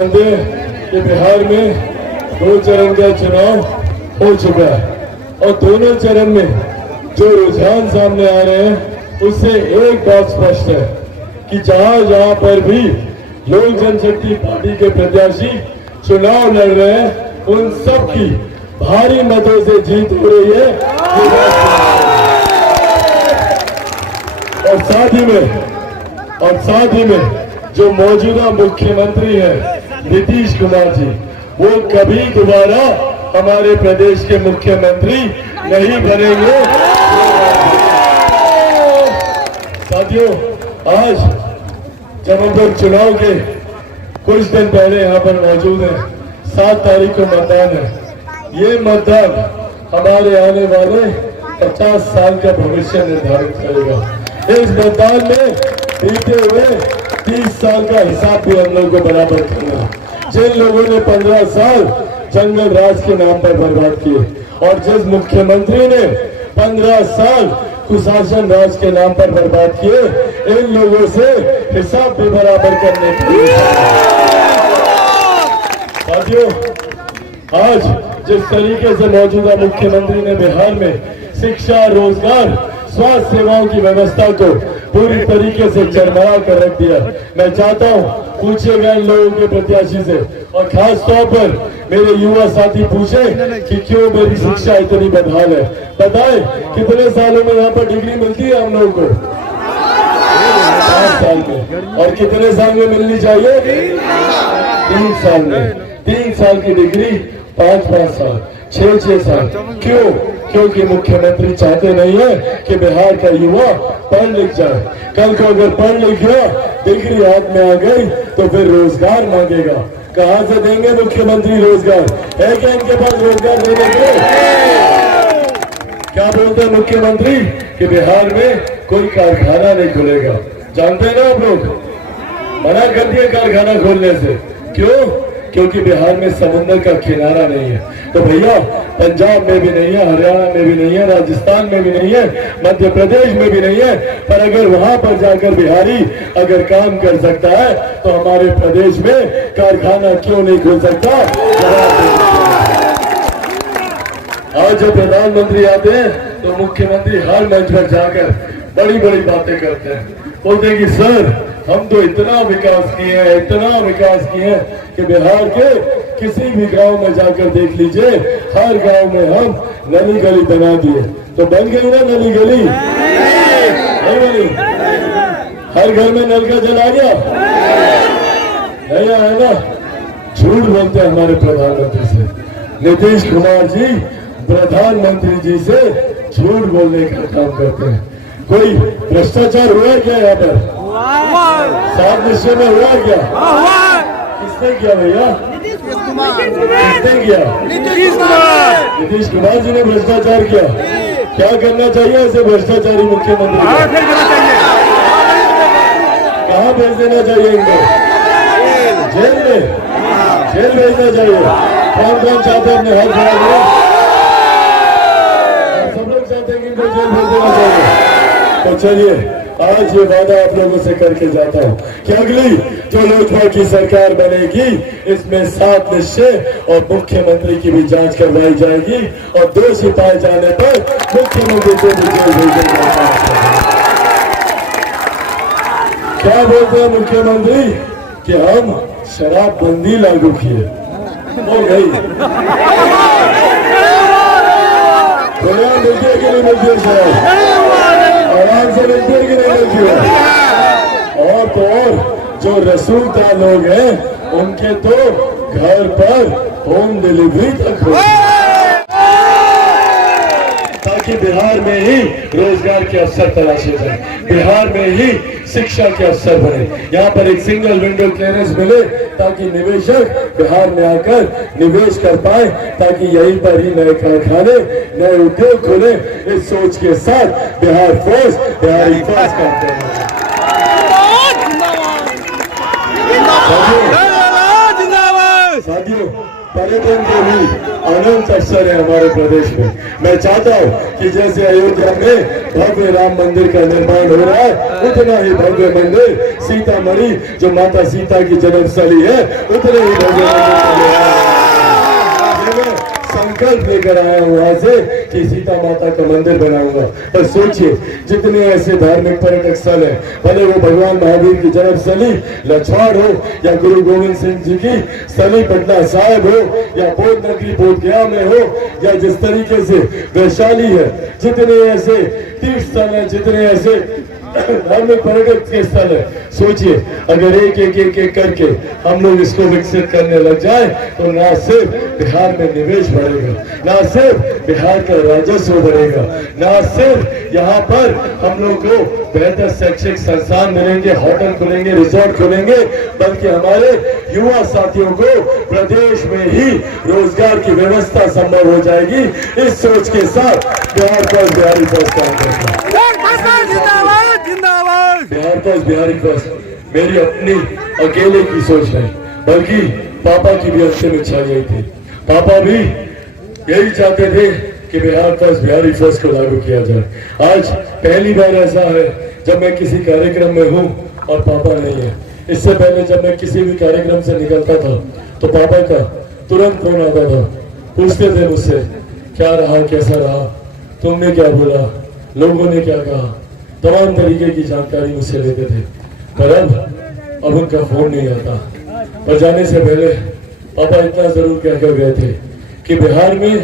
जानते हैं कि बिहार में 2 चरण का चुनाव हो चुका है और दोनों चरण में जो रुझान सामने आ रहे हैं उससे एक बात स्पष्ट है कि जहां पर भी लोक जनशक्ति पार्टी के प्रत्याशी चुनाव लड़ रहे हैं उन सब की भारी मतों से जीत हो रही है। और साथ ही में जो मौजूदा मुख्यमंत्री हैं नीतीश कुमार जी, वो कभी दोबारा हमारे प्रदेश के मुख्यमंत्री नहीं बनेंगे। साथियों, आज जब हम लोग चुनाव के कुछ दिन पहले यहाँ पर मौजूद हैं, 7 तारीख को मतदान है। ये मतदान हमारे आने वाले 50 साल का भविष्य निर्धारित करेगा। इस मतदान में बीते हुए 30 साल का हिसाब भी हम लोग को बराबर करना। जिन लोगों ने 15 साल जंगल राज के नाम पर बर्बाद किए और जिस मुख्यमंत्री ने 15 साल कुशासन राज के नाम पर बर्बाद किए, इन लोगों से हिसाब भी बराबर करने के लिए। साथियों, आज जिस तरीके से मौजूदा मुख्यमंत्री ने बिहार में शिक्षा, रोजगार, स्वास्थ्य सेवाओं की व्यवस्था को पूरी तरीके से चरमरा कर रख दिया, मैं चाहता हूं पूछे गए लोगों के प्रत्याशी से और खास तौर पर मेरे युवा साथी पूछे कि क्यों मेरी शिक्षा इतनी बदहाल है। बताएं कितने सालों में यहाँ पर डिग्री मिलती है हम लोगों को? 5 साल में। और कितने साल में मिलनी चाहिए? 3 साल में। 3 साल की डिग्री 5-5 साल, 6-6 साल। क्यों? क्योंकि मुख्यमंत्री चाहते नहीं है कि बिहार का युवा पढ़ लिख जाए। कल को अगर पढ़ लिख गया, डिग्री हाथ में आ गई तो फिर रोजगार मांगेगा। कहां से देंगे मुख्यमंत्री रोजगार? है क्या इनके पास रोजगार देने के? क्या बोलते हैं मुख्यमंत्री कि बिहार में कोई कारखाना नहीं खुलेगा। जानते हैं ना आप लोग, मना कर दिया कारखाना खोलने से। क्यों? क्योंकि बिहार में समुद्र का किनारा नहीं है। तो भैया, पंजाब में भी नहीं है, हरियाणा में भी नहीं है, राजस्थान में भी नहीं है, मध्य प्रदेश में भी नहीं है। पर अगर वहां पर जाकर बिहारी अगर काम कर सकता है तो हमारे प्रदेश में कारखाना क्यों नहीं खुल सकता? आज जब प्रधानमंत्री आते हैं तो मुख्यमंत्री हर मंच पर जाकर बड़ी बड़ी बातें करते हैं। बोलते हैं कि सर, हम तो इतना विकास किए हैं कि बिहार के किसी भी गांव में जाकर देख लीजिए, हर गांव में हम नली गली बना दिए। तो बन गई ना नली गली? नहीं बनी? हर घर में नल का जल आ गया? नहीं आया ना? झूठ बोलते हैं हमारे प्रधानमंत्री से। नीतीश कुमार जी प्रधानमंत्री जी से झूठ बोलने का काम करते हैं। कोई भ्रष्टाचार हुआ क्या यहाँ पर? 7 निश्चय में हुआ क्या? किसने किया भैया? किसने किया? नीतीश कुमार जी ने भ्रष्टाचार किया। क्या करना चाहिए ऐसे भ्रष्टाचारी मुख्यमंत्री? कहाँ भेज देना चाहिए इनको? जेल में? जेल भेजना चाहिए। कौन कौन चाहते हैं अपने हाथ खड़ा करें? सब लोग चाहते हैं कि इनको जेल भेज देना चाहिए। तो चलिए, आज ये वादा आप लोगों से करके जाता हूँ कि अगली जो लोजपा की सरकार बनेगी, इसमें 7 निश्चय और मुख्यमंत्री की भी जांच करवाई जाएगी और दोषी पाए जाने पर मुख्यमंत्री को भी जेल भेजा जाएगा। क्या बोलते हैं मुख्यमंत्री कि हम शराबबंदी लागू किए, हो गई। दुनिया मिलती है कि नहीं मिलती है शराब? आराम से मिलती है कि नहीं मिलती है? और तो और जो रसूलदार लोग हैं उनके तो घर पर होम डिलीवरी तक हो, ताकि बिहार में ही रोजगार के अवसर तलाशे जाए, बिहार में ही शिक्षा के अवसर बने, यहाँ पर एक सिंगल विंडो क्लियरेंस मिले ताकि निवेशक बिहार में आकर निवेश कर पाए, ताकि यहीं पर ही नए कारखाने, नए उद्योग खुले। इस सोच के साथ बिहार फोर्स, बिहारी फोर्स करते हैं। साथियों, पर्यटन को भी अनंत अवसर है हमारे प्रदेश में। मैं चाहता हूँ कि जैसे अयोध्या में भव्य राम मंदिर का निर्माण हो रहा है, उतना ही भव्य मंदिर सीतामढ़ी जो माता सीता की जन्मस्थली है, उतने ही भव्य मंदिर संकल्प लेकर आया हूं वहां से कि सीता माता का मंदिर बनाऊंगा। पर सोचिए, जितने ऐसे धार्मिक पर्यटक स्थल है, भले वो भगवान महावीर की जन्मस्थली लछवाड़ हो, या गुरु गोविंद सिंह जी की स्थली पटना साहिब हो, या बोध नगरी बोध गया में हो, या जिस तरीके से वैशाली है, जितने ऐसे तीर्थ स्थल है, जितने ऐसे धार्मिक पर्यटक के स्थल है, सोचिए अगर एक एक एक एक करके हम लोग इसको विकसित करने लग जाए तो ना सिर्फ बिहार में निवेश बढ़ेगा, ना सिर्फ बिहार का राजस्व बढ़ेगा, ना सिर्फ यहाँ पर हम लोग को बेहतर शैक्षिक संस्थान मिलेंगे, होटल खुलेंगे, रिजॉर्ट खुलेंगे, बल्कि हमारे युवा साथियों को प्रदेश में ही रोजगार की व्यवस्था संभव हो जाएगी। इस सोच के साथ बिहार फर्स्ट बिहारी फर्स्ट काम करता है। बिहार फर्स्ट बिहारी फर्स्ट मेरी अपनी अकेले की सोच नहीं, बल्कि पापा की भी अंतिम इच्छा यही थी। पापा भी यही चाहते थे कि बिहार फर्स्ट बिहारी फर्स्ट को लागू किया जाए। आज पहली बार ऐसा है जब मैं किसी कार्यक्रम में हूँ और पापा नहीं है। इससे पहले जब मैं किसी भी कार्यक्रम से निकलता था तो पापा का तुरंत फोन आता था, पूछते थे मुझसे क्या रहा, कैसा रहा, तुमने क्या बोला, लोगों ने क्या कहा, तमाम तरीके की जानकारी मुझसे लेते थे। पर अब उनका फोन नहीं आता। पर जाने से पहले पापा इतना जरूर कहकर गए थे कि बिहार में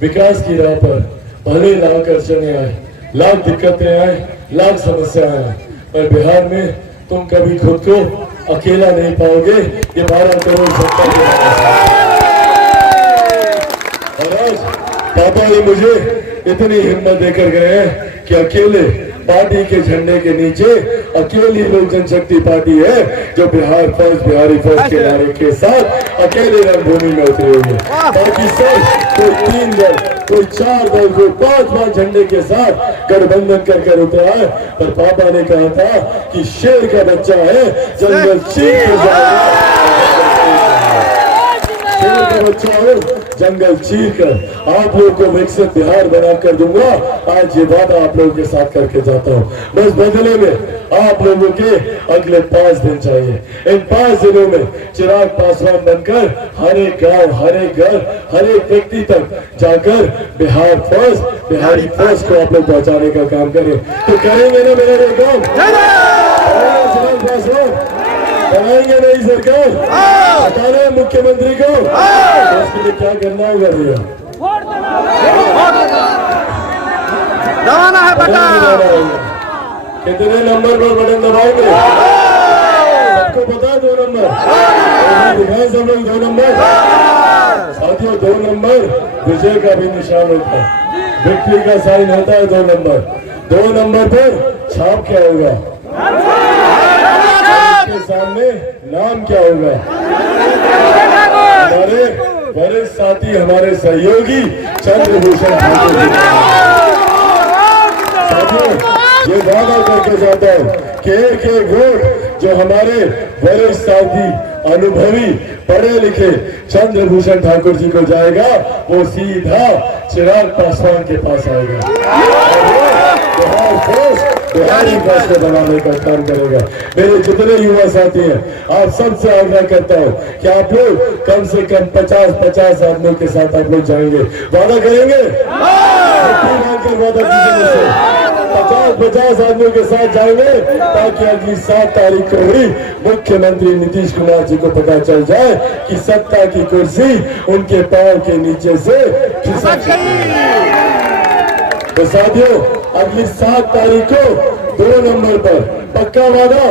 विकास की राह पर भले लाख अड़चने आए, लाख दिक्कतें आए, लाख समस्याएं आए, पर बिहार में तुम कभी खुद को अकेला नहीं पाओगे। ये 12 करोड़ सत्ता के और आज पापा ने मुझे इतनी हिम्मत देकर गए हैं कि अकेले पार्टी के झंडे के नीचे अकेली लोक जनशक्ति पार्टी है जो बिहार फर्स्ट बिहारी फर्स्ट के नारे के साथ अकेले रणभूमि में उतरी हुई है। बाकी सब कोई 3 दल, कोई 4 दल, कोई 5 झंडे के साथ गठबंधन कर उतरा है। पर पापा ने कहा था कि शेर का बच्चा है, जंगल चीर के जाएगा, शेर का बच्चा हो, जंगल चीर कर आप लोगों को विकसित बिहार बना कर दूंगा। आज ये वादा आप लोगों के साथ करके जाता हूँ। बस बदले में आप लोगों के अगले 5 दिन चाहिए। इन 5 दिनों में चिराग पासवान बनकर हर एक गांव, हर एक घर, हर एक व्यक्ति तक जाकर बिहार फर्स्ट बिहारी फर्स्ट को आप लोग पहुंचाने का काम करें। तो करेंगे ना मेरे काम? बनाएंगे नई सरकार, हटाना है मुख्यमंत्री को, उसके लिए क्या करना होगा भैया? दबाना है बटन। कितने नंबर पर बटन दबाओगे? सबको पता है 2 नंबर दिखाए सब लोग। 2 नंबर साथियों, 2 नंबर विजय का भी निशान होता है, विक्ट्री का साइन होता है 2 नंबर। 2 नंबर पर छाप क्या होगा? के सामने नाम क्या होगा? हमारे वरिष्ठ साथी, हमारे सहयोगी चंद्रभूषण ठाकुर जी। साथियों, ये वादा करके जाता हूँ कि एक वोट जो हमारे वरिष्ठ साथी, अनुभवी, पढ़े लिखे चंद्रभूषण ठाकुर जी को जाएगा, वो सीधा चिराग पासवान के पास आएगा। बिहारी फर्स्ट बनाने का काम करेगा। मेरे जितने युवा साथी हैं, आप सबसे आग्रह करता हूँ कि आप लोग कम से कम 50 आदमियों के साथ आप लोग जाएंगे। वादा करेंगे? वादा कीजिए, 50 आदमियों के साथ जाएंगे ताकि अगली 7 तारीख को ही मुख्यमंत्री नीतीश कुमार जी को पता चल जाए कि सत्ता की कुर्सी उनके पांव के नीचे से खिसक गई। तो साथियों, अगली 7 तारीख को 2 नंबर पर पक्का वादा?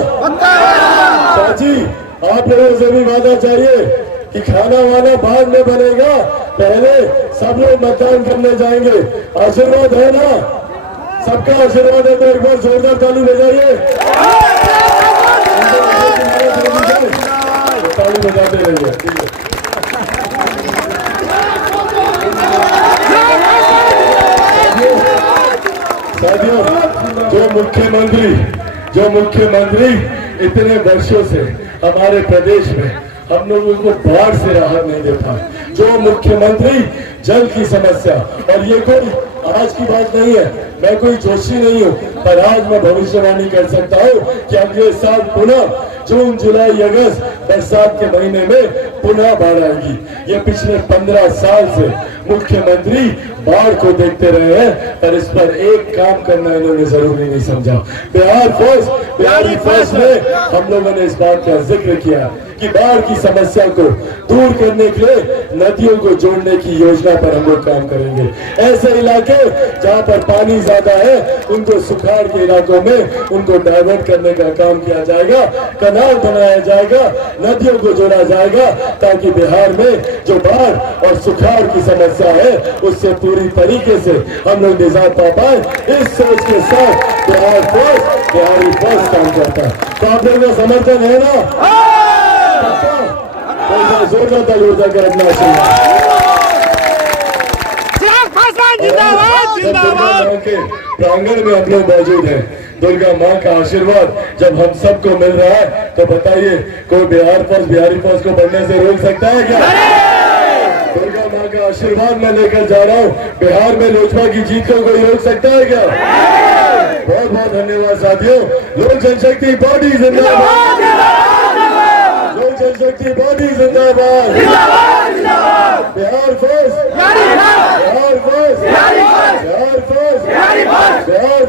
चाची, आप लोगों से भी वादा चाहिए कि खाना वाना बाद में बनेगा, पहले सब लोग मतदान करने जाएंगे। आशीर्वाद है ना? सबका आशीर्वाद है तो एक बार जोरदार ताली बजाइए। ताली बजाते रहिए। साथियों, जो मुख्यमंत्री इतने वर्षों से हमारे प्रदेश में हम लोगों को बाढ़ से राहत नहीं दे पाए। जो मुख्यमंत्री जल की समस्या, और ये कोई आज की बात नहीं है, मैं कोई जोशी नहीं हूँ, पर आज मैं भविष्यवाणी कर सकता हूँ कि अगले साल पुनः जून जुलाई अगस्त बरसात के महीने में पुनः बाढ़ आएगी। ये पिछले 15 साल से मुख्यमंत्री बाढ़ को देखते रहे हैं, पर इस पर एक काम करना इन्होंने जरूरी नहीं समझा। बिहारी फर्स्ट में हम लोगों ने इस बात का जिक्र किया कि बाढ़ की समस्या को दूर करने के लिए नदियों को जोड़ने की योजना पर हम लोग काम करेंगे। ऐसे इलाके जहां पर पानी ज्यादा है, उनको सुखाड़ के इलाकों में उनको डाइवर्ट करने का काम किया जाएगा, कनाल बनाया जाएगा, नदियों को जोड़ा जाएगा, ताकि बिहार में जो बाढ़ और सुखाड़ की समस्या है उससे पूरी तरीके से हम लोग निजात पा पाए। इस सोच के साथ बिहारी फर्स्ट काम करता है। तो आप लोगों का समर्थन है ना? जोरदार तालियों से करना चाहिए। प्रांगण में हम लोग मौजूद हैं। दुर्गा माँ का आशीर्वाद जब हम सबको मिल रहा है, तो बताइए कोई बिहारी फर्स्ट को बढ़ने से रोक सकता है क्या? दुर्गा माँ का आशीर्वाद मैं लेकर जा रहा हूँ। बिहार में लोजपा की जीत को कोई रोक सकता है क्या? बहुत बहुत धन्यवाद साथियों। लोक जनशक्ति पार्टी जिंदाबाद, लोक जनशक्ति पार्टी जिंदाबाद, Bihar first, Bihar first, Bihar first, Bihar